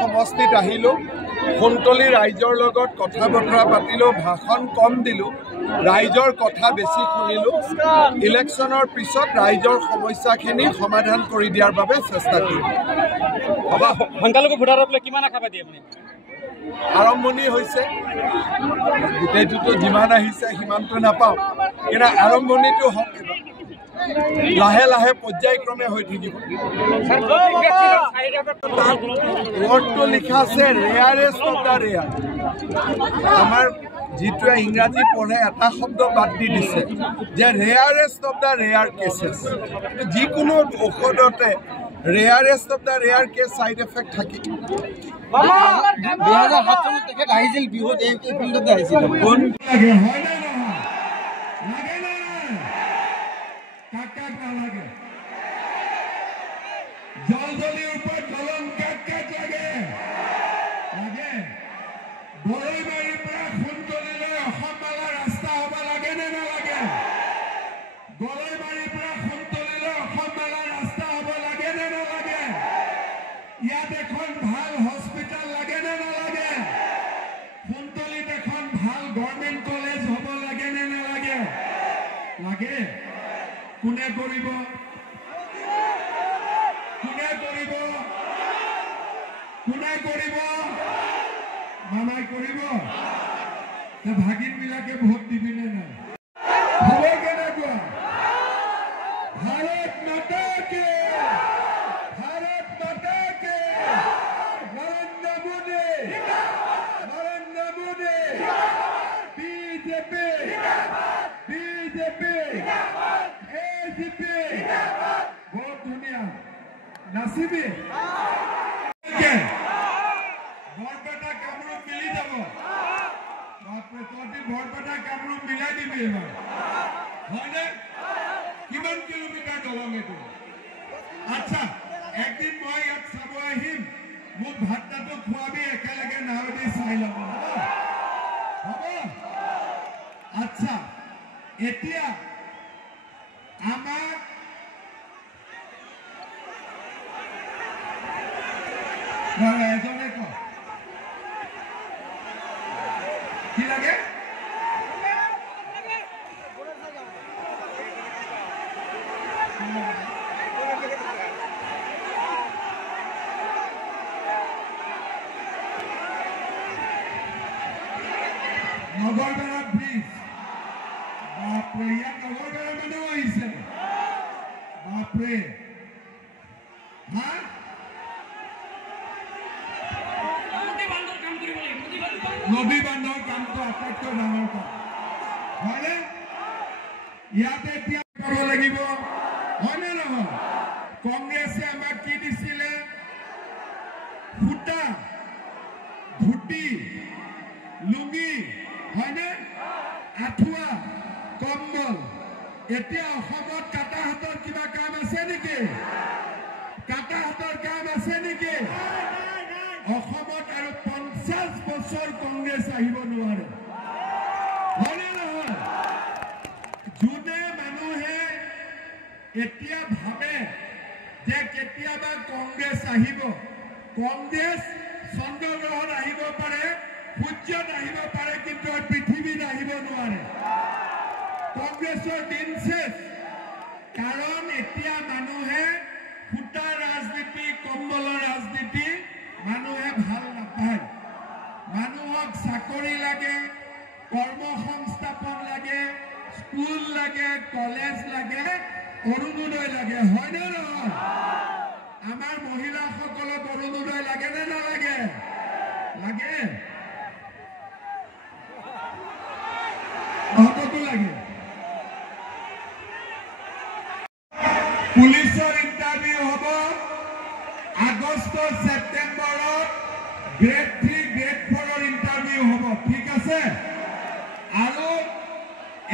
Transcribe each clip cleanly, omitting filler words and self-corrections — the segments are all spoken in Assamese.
সমষ্টিত আহিলোঁ কুন্তলী ৰাইজৰ লগত কথা বতৰা পাতিলোঁ ভাষণ কম দিলোঁ ৰাইজৰ কথা বেছি শুনিলোঁ ইলেকশ্যনৰ পিছত ৰাইজৰ সমস্যাখিনি সমাধান কৰি দিয়াৰ বাবে চেষ্টা কৰিম সংখ্যালঘু ভোটাৰক লৈ কিমান আশাবাদী আপুনি আৰম্ভণি হৈছে গোটেইটোতো যিমান আহিছে সিমানটো নাপাওঁ কিন্তু আৰম্ভণিটো হওক লাহে লাহে পৰ্যায়ক্ৰমে হৈ থাকিব ৱৰ্ডটো লিখা আছে ৰেয়াৰেষ্ট অফ দ্য ৰেয়াৰ আমাৰ যিটোৱে ইংৰাজী পঢ়ে এটা শব্দ বাদ দি দিছে যে rarest of the rare cases যিকোনো ঔষধতে rarest of the rare case side effect থাকে 2007 চনত তেখেত আহিছিল বিহুত এই ফিল্ডতে আহিছিল কোন লাগে হয় না নহয় লাগে না কাক কাক নালাগে জলজলিৰ ওপৰত দলং কাক কাক লাগে লাগে বৰৈবাৰীৰ পৰা কুন্তলীলৈ অসম মালা ৰাস্তা হ'ব লাগে নে নালাগে বৰৈবাৰীৰ পৰা কুন্তলীলৈ অসম মালা ৰাস্তা হ'ব লাগে নে নালাগে ইয়াত এখন ভাল হস্পিটেল লাগে নে নালাগে কুন্তলীত এখন ভাল গভৰ্ণমেণ্ট কলেজ হ'ব লাগে নে নালাগে লাগে কোনে কৰিব কোনে কৰিব কোনে কৰিব মামাই কৰিব ভাগিনবিলাকে ভোট দিবিনে নাই হ'ব কেনেকুৱা ভাৰত মাতা কে बहुत दुनिया नासिबी बरपेटा कामरूप मिली যাব बापरे तोटी बरपेटा कामरूप मिलाई दिबी एबार হয়নে কিমান কিলোমিটাৰ দলং এটো আচ্ছা একদিন মই ইয়াত চাব আহিম মোক ভাতটো খোৱাবি একেলগে নাওদি চাই ল'ব হ'ব আচ্ছা এতিয়া আমাৰ এজনে ক কি লাগে নগৰবেৰা ব্ৰিজ বাপৰে ইয়াত নগৰবেৰা মানুহ আহিছে বাপৰে হা নদী বান্ধৰ কামটো আটাইতকৈ ডাঙৰ কাম হয়নে ইয়াতে এতিয়া কৰিব লাগিব হয়নে নহয় কংগ্ৰেছে আমাক কি দিছিলে সূতা ধুতি লুঙি হয়নে আঠুৱা কম্বল এতিয়া অসমত কাটাহাতৰ কিবা কাম আছে নেকি কাটাহাতৰ কাম আছে নেকি অসমত আৰু 50 বছৰ কংগ্ৰেছ আহিব নোৱাৰে হয়নে নহয় যোনে মানুহে এতিয়া ভাবে যে কেতিয়াবা কংগ্ৰেছ আহিব কংগ্ৰেছ চন্দ্ৰগ্ৰহণ আহিব পাৰে সূৰ্যত আহিব পাৰে কিন্তু পৃথিৱীত আহিব নোৱাৰে কংগ্ৰেছৰ দিন শেষ কাৰণ এতিয়া মানুহে সূতা ৰাজনীতি কম্বলৰ ৰাজনীতি মানুহে ভাল নাপায় মানুহক চাকৰি লাগে কৰ্মসংস্থাপন লাগে স্কুল লাগে কলেজ লাগে অৰুণোদয় লাগে হয়নে নহয় আমাৰ মহিলাসকলক অৰুণোদয় লাগে নে নালাগে লাগে অন্ততো লাগে পুলিচৰ ইণ্টাৰভিউ হ'ব আগষ্ট ছেপ্টেম্বৰত গ্ৰেড 3 গ্ৰেড 4 ইণ্টাৰভিউ হ'ব ঠিক আছে আৰু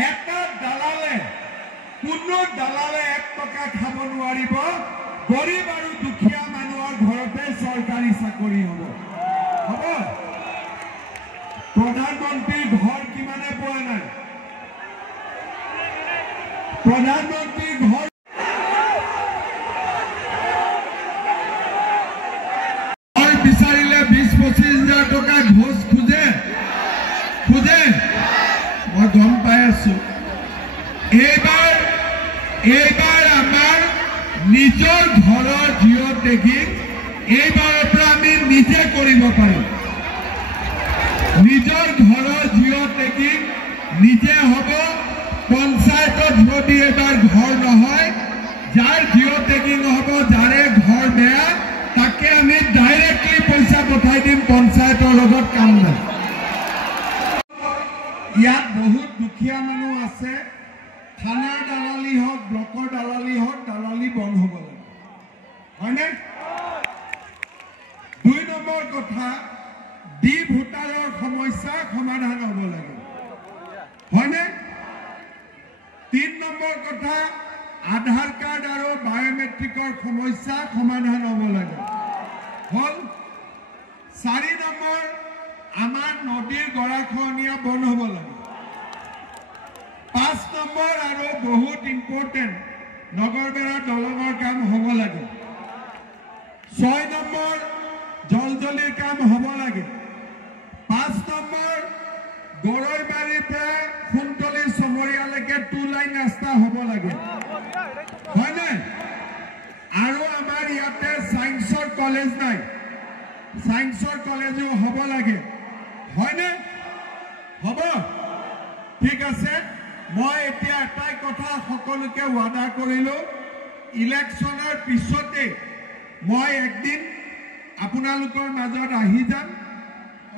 এটা দালালে কোনো দালালে 1 টকা খাব নোৱাৰিব গৰীব আৰু দুখীয়া মানুহৰ ঘৰতে চৰকাৰী চাকৰি হ'ব হ'ব প্ৰধানমন্ত্ৰীৰ ঘৰ কিমানে পোৱা নাই প্ৰধানমন্ত্ৰীৰ ঘৰ বিচাৰিলে আছো এইবাৰ আমাৰ নিজৰ ঘৰৰ জিঅ' টেগিং এইবাৰৰ পৰা আমি নিজে কৰিব পাৰিম নিজৰ ঘৰৰ জিঅ' টেগিং নিজে হ'ব পঞ্চায়তত যদি এবাৰ ঘৰ নহয় যাৰ জিঅ' টেগিং হ'ব যাৰে ঘৰ বেয়া তাকে আমি ডাইৰেক্টলি পইচা পঠাই দিম পঞ্চায়তৰ লগত কাম নাই ইয়াত বহুত দুখীয়া মানুহ আছে থানাৰ দালালি হওক ব্লকৰ দালালি হওক দালালি বন্ধ হ'ব লাগে হয়নে 2 নম্বৰ কথা ডি ভোটাৰৰ সমস্যা সমাধান হ'ব লাগে হয়নে 3 নম্বৰ কথা আধাৰ কাৰ্ড আৰু বায়োমেট্ৰিকৰ সমস্যা সমাধান হ'ব লাগে হল 4 নম্বৰ আমাৰ নদীৰ গৰাখহনীয়া বন্ধ হ'ব লাগে 5 নম্বৰ আৰু বহুত ইম্পৰ্টেন্ট নগৰবেৰা দলঙৰ কাম হ'ব লাগে 6 নম্বৰ জলজলিৰ কাম হ'ব লাগে 5 নম্বৰ গৰৈমাৰীৰ পৰা সোণতলী চমৰীয়ালৈকে 2 লাইন ৰাস্তা হ'ব লাগে হয়নে আৰু আমাৰ ইয়াতে সায়েন্সৰ কলেজ নাই সায়েন্সৰ কলেজো হ'ব লাগে হয়নে হ'ব ঠিক আছে মই এতিয়া এটাই কথা সকলোকে ওয়াদা কৰিলো ইলেকশনৰ পিছতে মই একদিন আপোনালোকৰ মাজত আহি যাম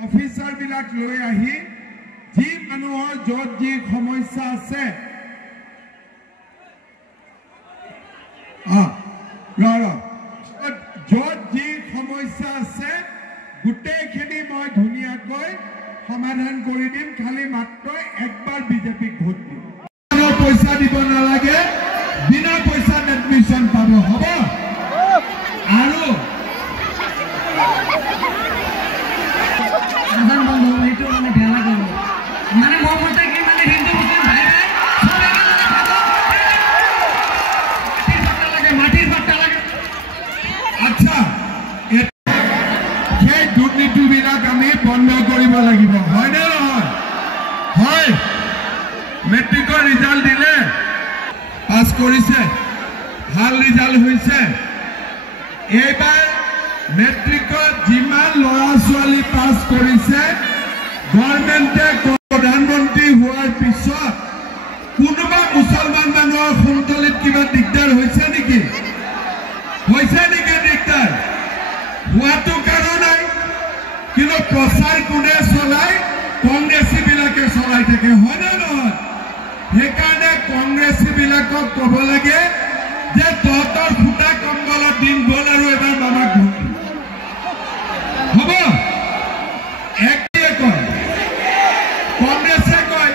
অফিচাৰ বিলাক লৈ আহি যি মানুহৰ যত যি সমস্যা আছে যত যি সমস্যা আছে গোটেইখিনি মই ধুনীয়াকৈ সমাধান কৰি দিম খালি মাত্ৰ একবাৰ বিজেপিক ভোট দিম পইচা দিব নালাগে বিনা পইচাত এডমিশন পাব হ'ব আৰু আচ্ছা সেই দুৰ্নীতিবিলাক আমি বন্ধ কৰিব লাগিব হয়নে নহয় হয় মেট্ৰিকৰ ৰিজাল্ট দিলে পাছ কৰিছে ভাল ৰিজাল্ট হৈছে এইবাৰ মেট্ৰিকত যিমান ল'ৰা ছোৱালী পাছ কৰিছে গভৰ্ণমেণ্টে প্ৰধানমন্ত্ৰী হোৱাৰ পিছত কোনোবা মুছলমান মানুহৰ সোণতলীত কিবা দিগদাৰ হৈছে নেকি দিগদাৰ হোৱাটো কাৰণ নাই কিন্তু প্ৰচাৰ কোনে চলাই কংগ্ৰেছী বিলাকে চলাই থাকে হয় নে নহয় সেইকাৰণে কংগ্ৰেছী বিলাকক ক'ব লাগে যে তহঁতৰ ফুটা কম্বলৰ দিন গ'ল আৰু এবাৰ মামাক ভোট হ'ব একটিয়ে কয় কংগ্ৰেছে কয়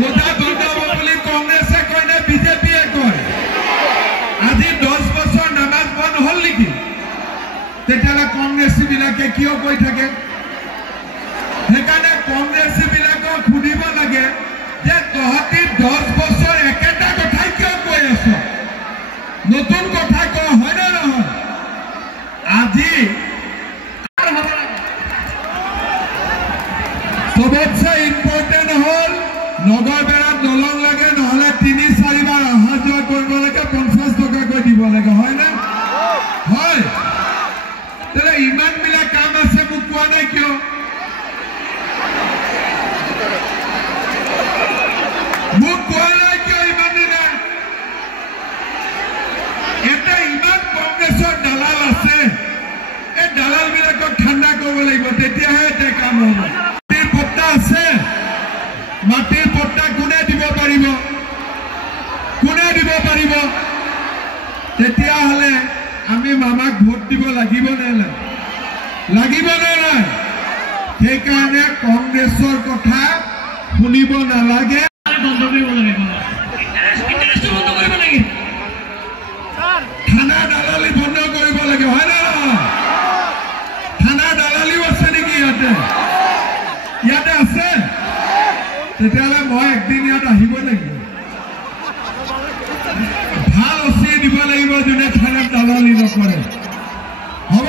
ৰোজা বন্ধ হ'ব বুলি কংগ্ৰেছে কয় নে বিজেপিয়ে কয় আজি 10 বছৰ নামাজ বন্ধ হ'ল নেকি তেতিয়াহ'লে কংগ্ৰেছী বিলাকে কিয় কৈ থাকে সেইকাৰণে কংগ্ৰেছী বিলাকক সুধিব লাগে যে তহঁতি 10 বছৰ একেটা কথাই কিয় কৈ আছ নতুন কথা কয় হয় নে নহয় আজি সবতছে ইম্পৰ্টেণ্ট হ'ল নগৰবেৰাত দলং লাগে নহ'লে 3-4 বাৰ অহা যোৱা কৰিব লাগে 50 টকাকৈ দিব লাগে হয় না হয় তেলে ইমান মিলা কাম আছে মোক কোৱা নাই কিয় মোক কোৱা নাই কিয় ইমান দিনা এটা ইমান কংগ্ৰেছৰ দালাল আছে এই দালাল বিলাকক ঠাণ্ডা কৰিব লাগিব তেতিয়াহে এটা কাম হ'ব মাটিৰ পট্টা আছে মাটিৰ পট্টা কোনে দিব পাৰিব তেতিয়াহ'লে আমি মামাক ভোট দিব লাগিব নে নাই সেইকাৰণে কংগ্ৰেছৰ কথা শুনিব নালাগে থানা দালালি বন্ধ কৰিব লাগে হয় না থানা দালালিও আছে নেকি ইয়াতে আছে তেতিয়াহ'লে মই একদিন ইয়াত আহিব লাগিব ভাল অচি দিব লাগিব যোনে থানাত দালালি নকৰে হ'ব